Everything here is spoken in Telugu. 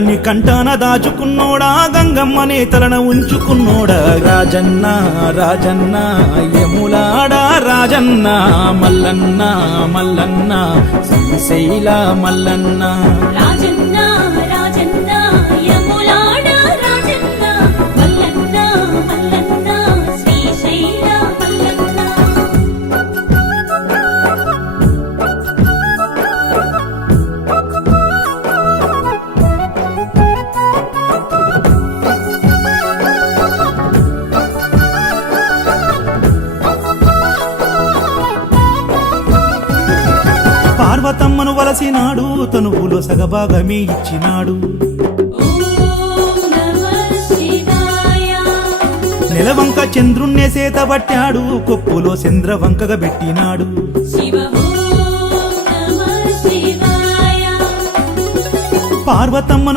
నీ కంటాన దాచుకున్నోడా గంగమ్మనే తలన ఉంచుకున్నోడా రాజన్న రాజన్న యములాడా రాజన్న మల్లన్న మల్లన్న శ్రీశైల మల్లన్న రాజన్న రాజన్న యములాడ రాజన్న మల్లన్న మల్లన్న శ్రీశైల మల్లన్న పార్వతమ్మను వలసినాడు తనువులో సగభాగమే ఇచ్చినాడు ఓం నమః శివాయ నెలవంక చంద్రుణ్ణే సేతబట్టాడు కొప్పులో చంద్రవంకగా పెట్టినాడు శివ ఓం నమః శివాయ పార్వతమ్మను